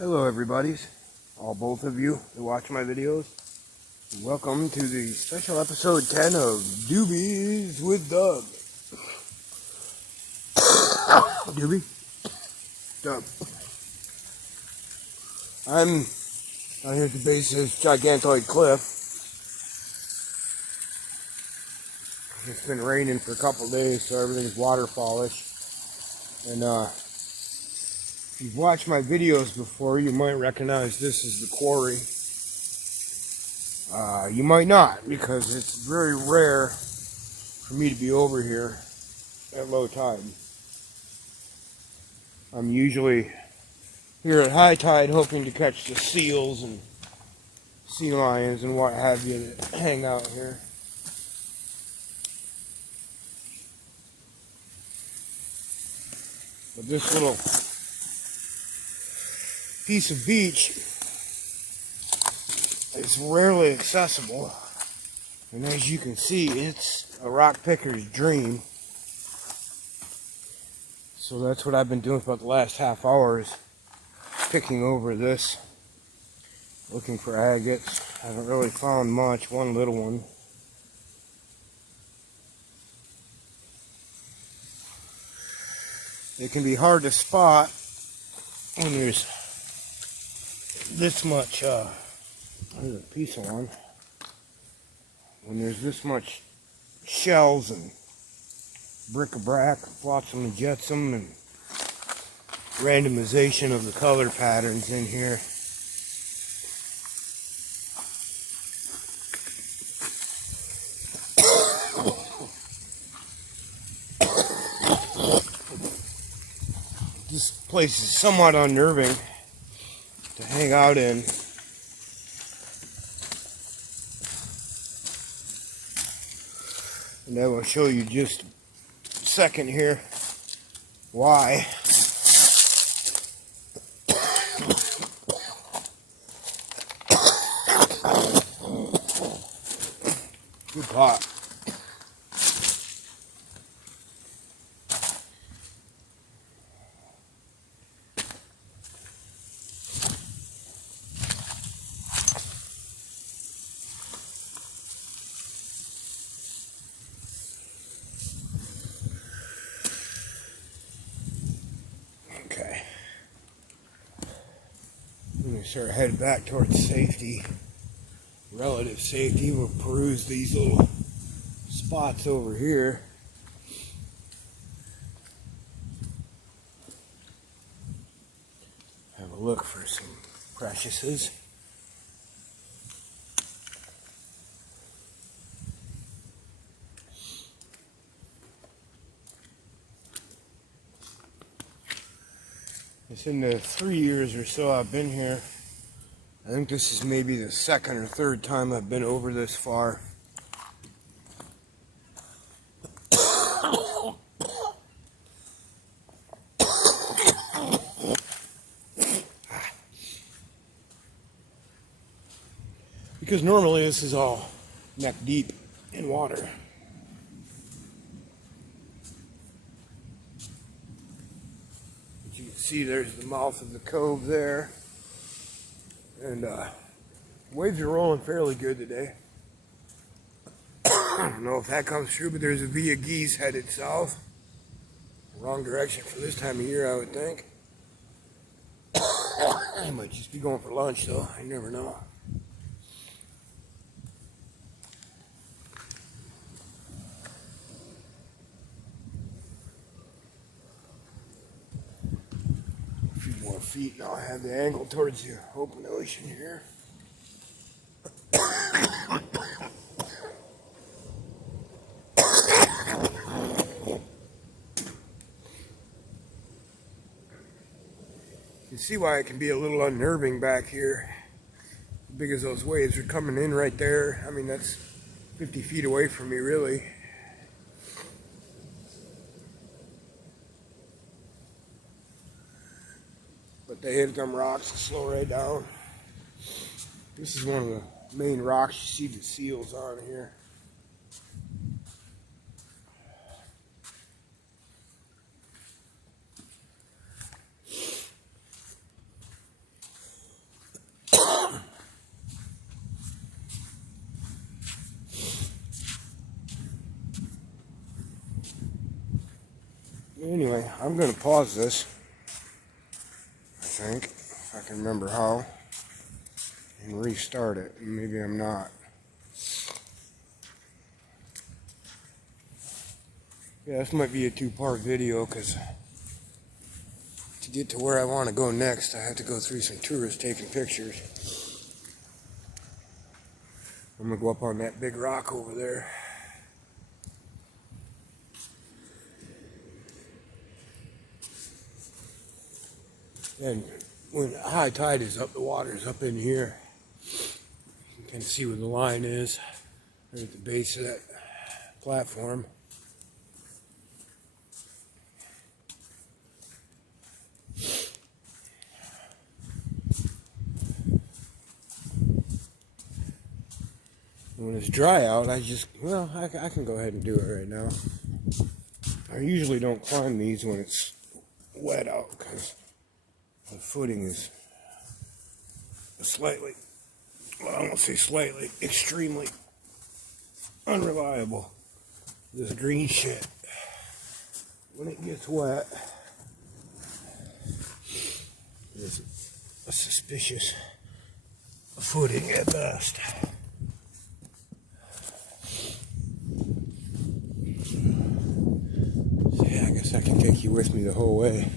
Hello everybody's, both of you that watch my videos. Welcome to the special episode 10 of Doobies with Doug. Doobie? Doug. I'm out here at the base of this gigantoid cliff. It's been raining for a couple days, so everything's waterfallish. And if you've watched my videos before, you might recognize this as the quarry. You might not, because it's very rare for me to be over here at low tide. I'm usually here at high tide hoping to catch the seals and sea lions and what have you that hang out here. But this little piece of beach is rarely accessible, and as you can see, it's a rock picker's dream. So that's what I've been doing for about the last half hour, is picking over this, looking for agates. I haven't really found much, one little one. It can be hard to spot when there's this much, there's a piece of one. When there's this much shells and bric-a-brac, flotsam and jetsam, and randomization of the color patterns in here. This place is somewhat unnerving to hang out in. And I will show you just a second here why. Good pot. Okay. I'm going to start heading back towards safety. Relative safety. We'll peruse these little spots over here. Have a look for some preciouses. It's in the 3 years or so I've been here. I think this is maybe the second or third time I've been over this far. Because normally this is all neck deep in water. As you can see, there's the mouth of the cove there. And waves are rolling fairly good today. I don't know if that comes true, but there's a V of geese headed south. Wrong direction for this time of year, I would think. I might just be going for lunch, though. I never know. A few more feet, and I'll have the angle towards the open ocean here. You see why it can be a little unnerving back here. As big as those waves are coming in right there. I mean, that's 50 feet away from me, really. But they hit them rocks and slow right down. This is one of the main rocks you see the seals on here. Anyway, I'm going to pause this, I think, if I can remember how, and restart it. Maybe I'm not. Yeah, this might be a two-part video, because to get to where I want to go next, I have to go through some tourists taking pictures. I'm going to go up on that big rock over there. And when high tide is up, the water is up in here. You can see where the line is, right at the base of that platform. When it's dry out, I can go ahead and do it right now. I usually don't climb these when it's wet out, because the footing is slightly, well, I won't say slightly, extremely unreliable. This green shit, when it gets wet, is a suspicious footing at best. So yeah, I guess I can take you with me the whole way.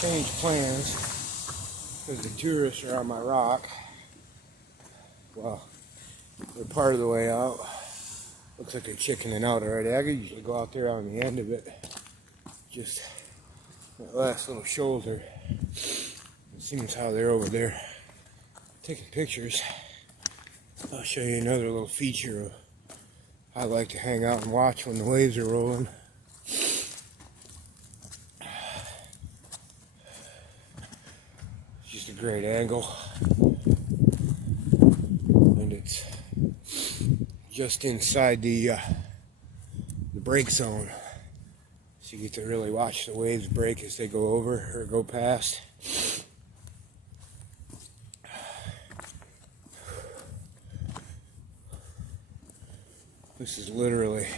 Change plans because the tourists are on my rock. Well, they're part of the way out. Looks like they're chickening out already. I could usually go out there on the end of it, just that last little shoulder. It seems how they're over there taking pictures. I'll show you another little feature of I like to hang out and watch when the waves are rolling. Just a great angle, and it's just inside the break zone, so you get to really watch the waves break as they go over or go past. This is literally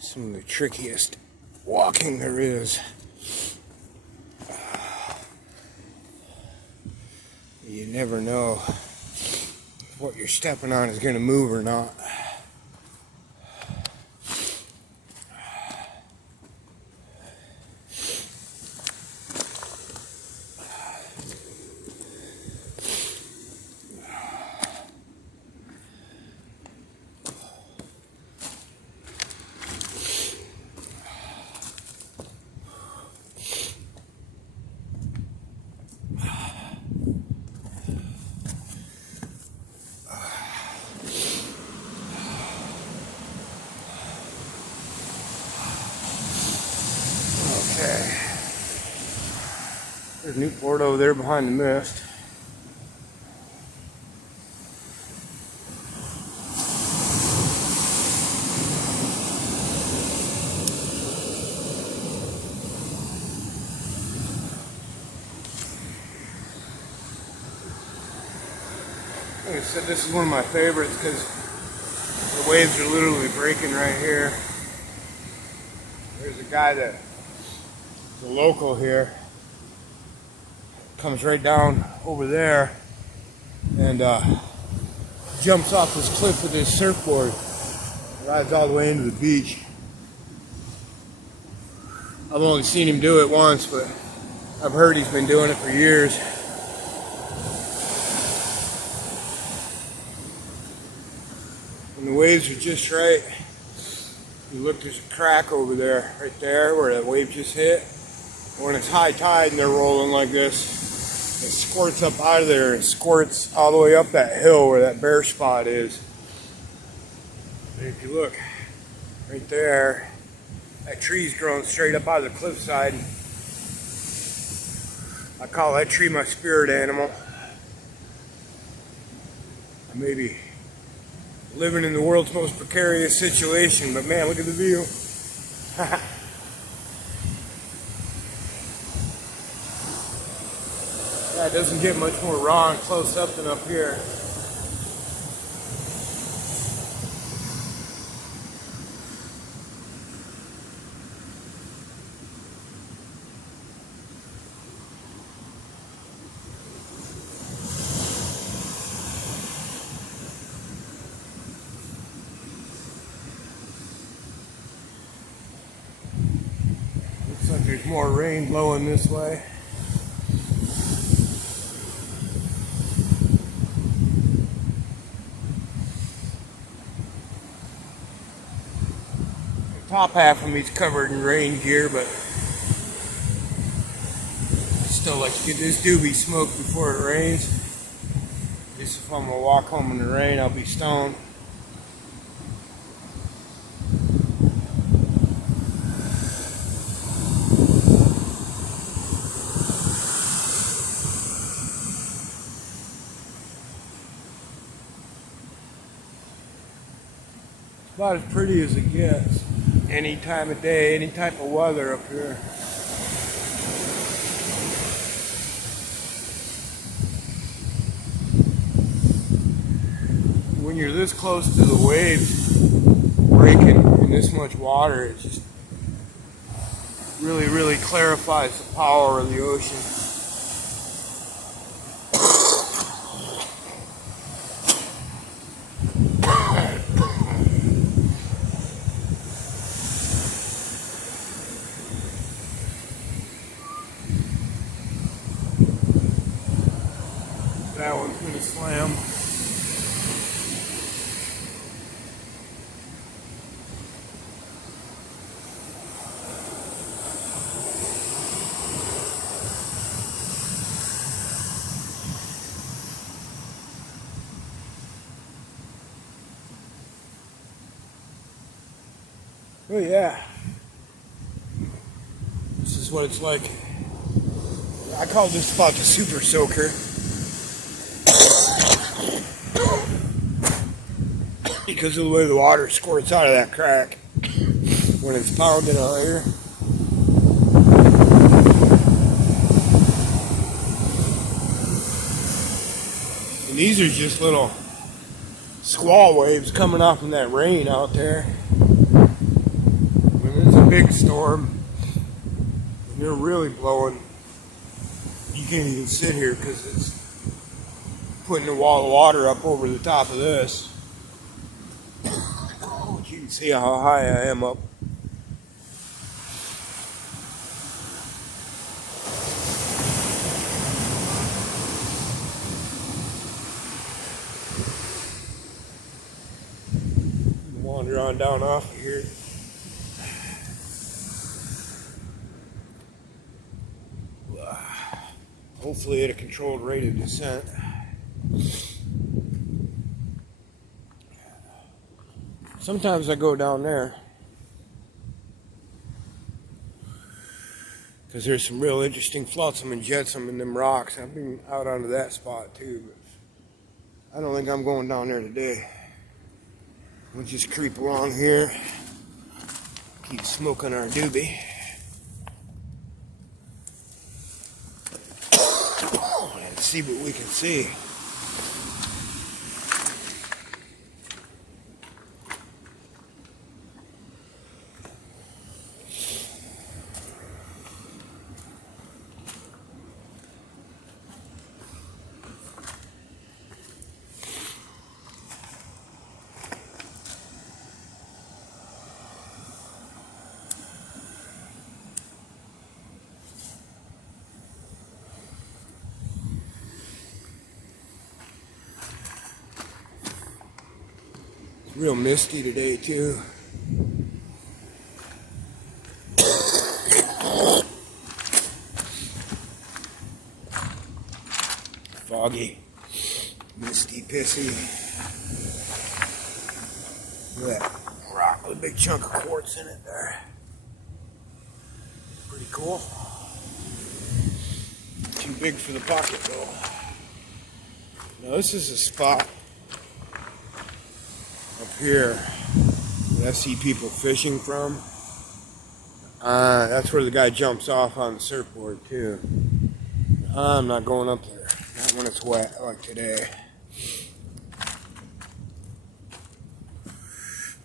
some of the trickiest walking there is. You never know what you're stepping on is going to move or not. Okay. There's Newport over there behind the mist. Like I said, this is one of my favorites because the waves are literally breaking right here. There's a guy that the local here comes right down over there and jumps off this cliff with his surfboard, rides all the way into the beach. I've only seen him do it once, but I've heard he's been doing it for years. When the waves are just right. You look, there's a crack over there, right there, where that wave just hit. When it's high tide and they're rolling like this, it squirts up out of there and squirts all the way up that hill where that bare spot is. And if you look, right there, that tree's growing straight up out of the cliffside. I call that tree my spirit animal. I may be living in the world's most precarious situation, but man, look at the view. Yeah, it doesn't get much more raw and close up than up here. Looks like there's more rain blowing this way. The top half of me's covered in rain gear, but I still like to get this doobie smoked before it rains. Just if I'm gonna walk home in the rain, I'll be stoned. About as pretty as it gets. Any time of day, any type of weather up here. When you're this close to the waves breaking in this much water, it just really clarifies the power of the ocean. That one's gonna slam. Oh yeah. This is what it's like. I call this spot the super soaker. Because of the way the water squirts out of that crack when it's pounding out here. And these are just little squall waves coming off from that rain out there. When there's a big storm and they're really blowing, you can't even sit here because it's putting a wall of water up over the top of this. You can see how high I am up. Wander on down off of here. Hopefully at a controlled rate of descent. Sometimes I go down there because there's some real interesting flotsam and jetsam in them rocks. I've been out onto that spot too, but I don't think I'm going down there today. We'll just creep along here, keep smoking our doobie. And see what we can see. Real misty today too. Foggy, misty, pissy. Look at that rock with a big chunk of quartz in it there. Pretty cool. Too big for the pocket though. Now this is a spot up here that I see people fishing from. That's where the guy jumps off on the surfboard too. I'm not going up there. Not when it's wet like today.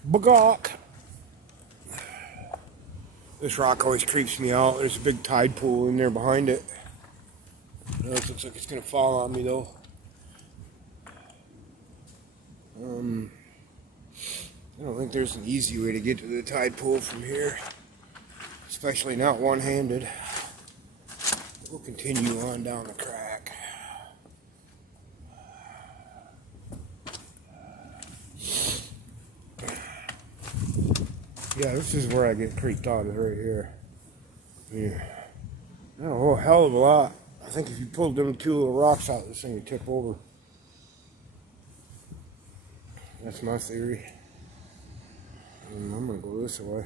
Bagok. This rock always creeps me out. There's a big tide pool in there behind it. It looks like it's gonna fall on me though. I don't think there's an easy way to get to the tide pool from here, especially not one-handed. We'll continue on down the crack. Yeah, this is where I get creeped out, is right here. Yeah. Oh, a hell of a lot. I think if you pulled them two little rocks out, this thing would tip over. That's my theory. I'm gonna go this way.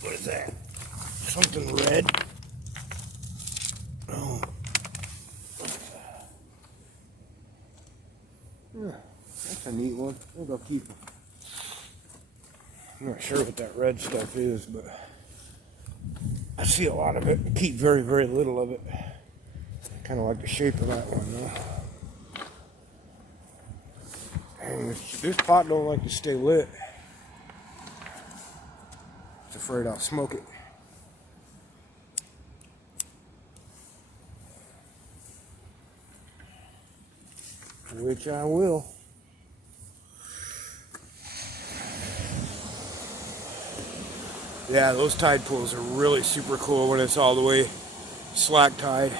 What is that? Something red? Oh. Yeah, that's a neat one. Maybe I'll keep it. I'm not sure what that red stuff is, but I see a lot of it. Keep very, very little of it. Kind of like the shape of that one, though. Dang, this pot don't like to stay lit. It's afraid I'll smoke it. Which I will. Yeah, those tide pools are really super cool when it's all the way slack tide.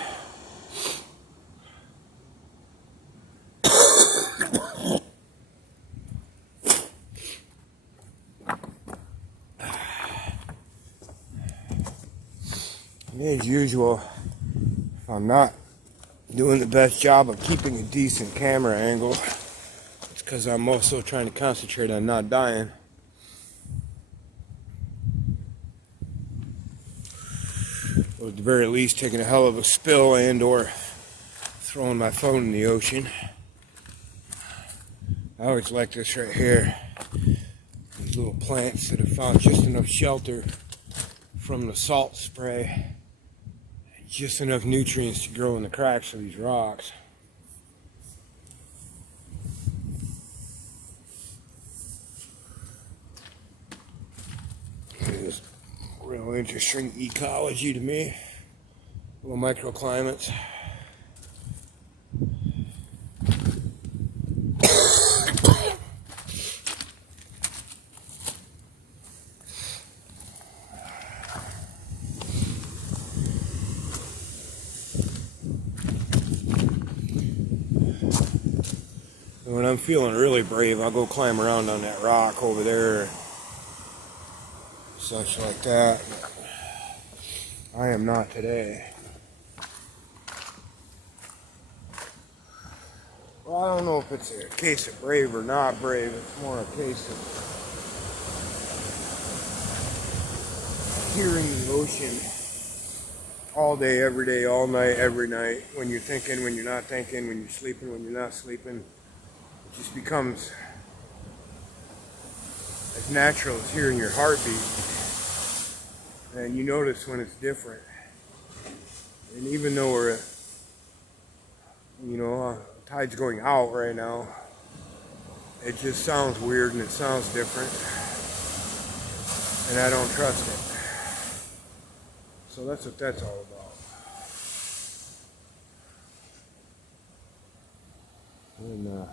As usual, if I'm not doing the best job of keeping a decent camera angle, it's because I'm also trying to concentrate on not dying. Or at the very least taking a hell of a spill and or throwing my phone in the ocean. I always like this right here. These little plants that have found just enough shelter from the salt spray. Just enough nutrients to grow in the cracks of these rocks. It's real interesting ecology to me. Little microclimates. When I'm feeling really brave, I'll go climb around on that rock over there, such like that. I am not today. Well, I don't know if it's a case of brave or not brave. It's more a case of hearing the ocean all day, every day, all night, every night. When you're thinking, when you're not thinking, when you're sleeping, when you're not sleeping. It just becomes as natural as hearing your heartbeat. And you notice when it's different. And even though we're, tide's going out right now, it just sounds weird and it sounds different. And I don't trust it. So that's what that's all about. And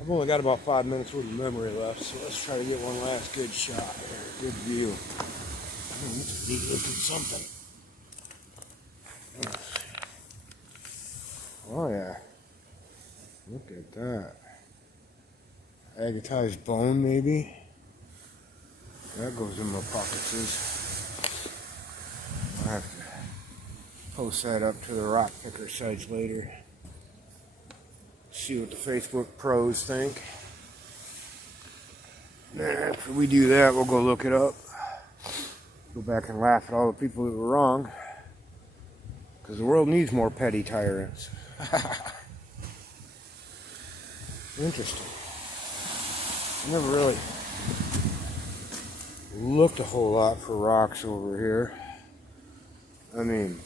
I've only got about 5 minutes worth of memory left, so let's try to get one last good shot here. Good view. That's a neat looking something. Oh yeah. Look at that. Agatized bone, maybe? That goes in my pockets. I'll have to post that up to the rock picker sites later. See what the Facebook pros think. Then after we do that, we'll go look it up. Go back and laugh at all the people that were wrong. Because the world needs more petty tyrants. Interesting. I never really looked a whole lot for rocks over here. I mean,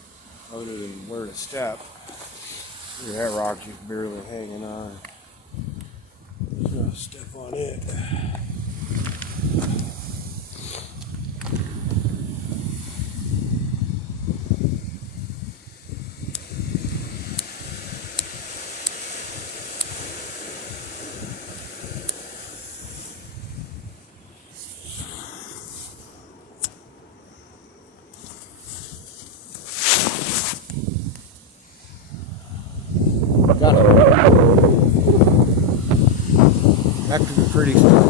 other than where to step. Look at that rock just barely hanging on. Just gonna step on it. Got it. That could be pretty fun.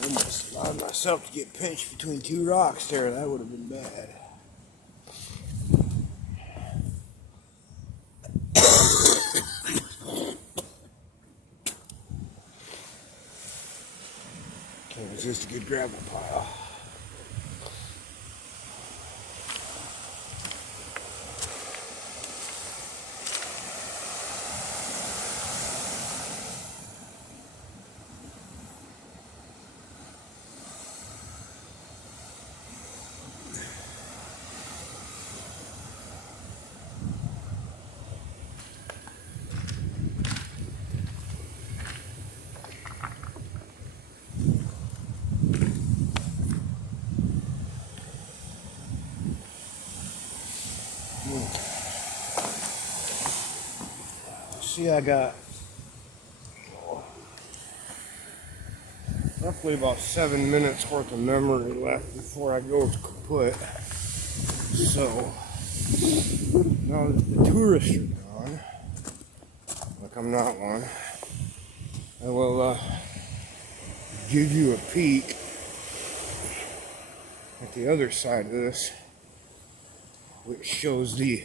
Almost allowed myself to get pinched between two rocks there. That would have been bad. Can't resist a good gravel pile. See, I got roughly about 7 minutes worth of memory left before I go to kaput. So, now that the tourists are gone, like I'm not one, I will give you a peek at the other side of this, which shows the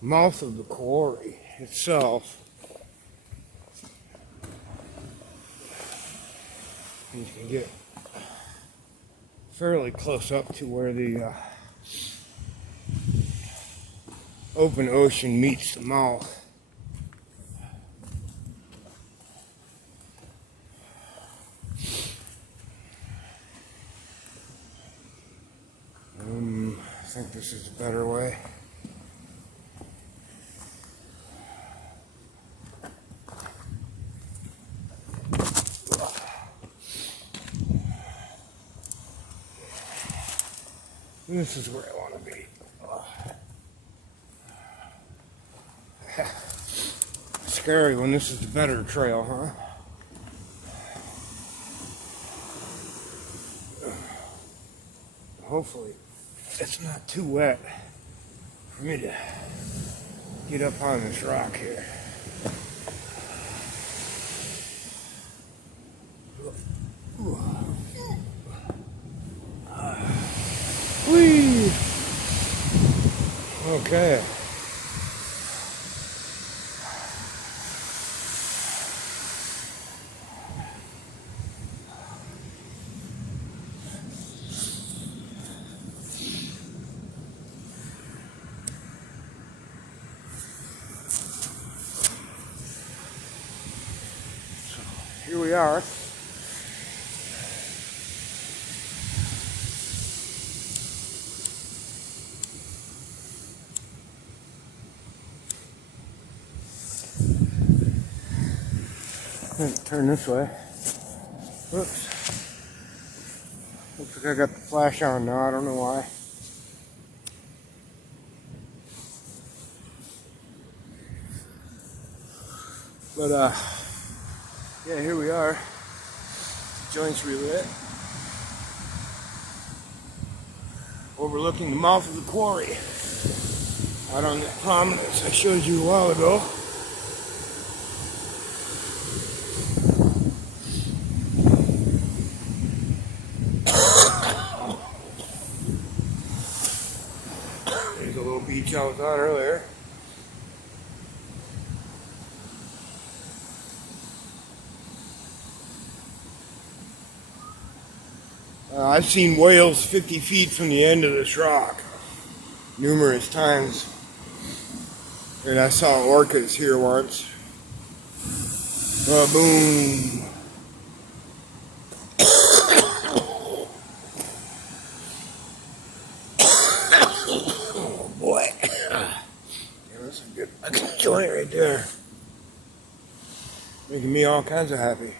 mouth of the quarry itself. And you can get fairly close up to where the open ocean meets the mouth. I think this is a better way. This is where I want to be. Scary when this is the better trail, huh? Hopefully it's not too wet for me to get up on this rock here. Okay. Here we are. Turn this way. Whoops. Looks like I got the flash on now. I don't know why. But yeah, here we are. Joints relit. Overlooking the mouth of the quarry. Out on that prominence I showed you a while ago. There's a little beach I was on earlier. I've seen whales 50 feet from the end of this rock numerous times. And I saw orcas here once. Boom. Oh boy. Yeah, that's a good joint right there. Making me all kinds of happy.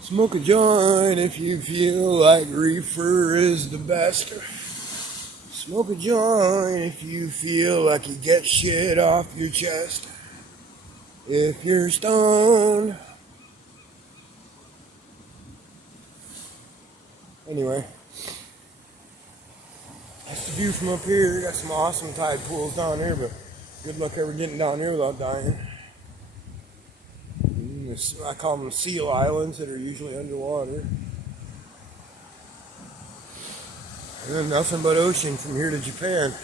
Smoke a joint if you feel like reefer is the best. Smoke a joint if you feel like you get shit off your chest. If you're stoned. Anyway, that's the view from up here. Got some awesome tide pools down here, but good luck ever getting down here without dying. I call them seal islands that are usually underwater. And then nothing but ocean from here to Japan.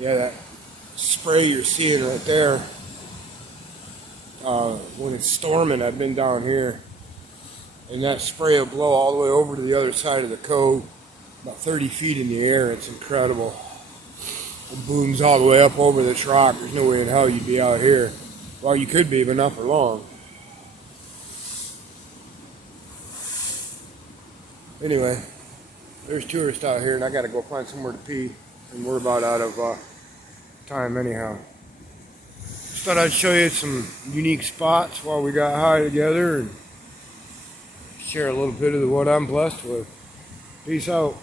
Yeah, that spray you're seeing right there. When it's storming, I've been down here, and that spray will blow all the way over to the other side of the cove, about 30 feet in the air. It's incredible. It booms all the way up over this rock. There's no way in hell you'd be out here. Well, you could be, but not for long. Anyway, there's tourists out here, and I got to go find somewhere to pee, and we're about out of time anyhow. Thought I'd show you some unique spots while we got high together and share a little bit of what I'm blessed with. Peace out.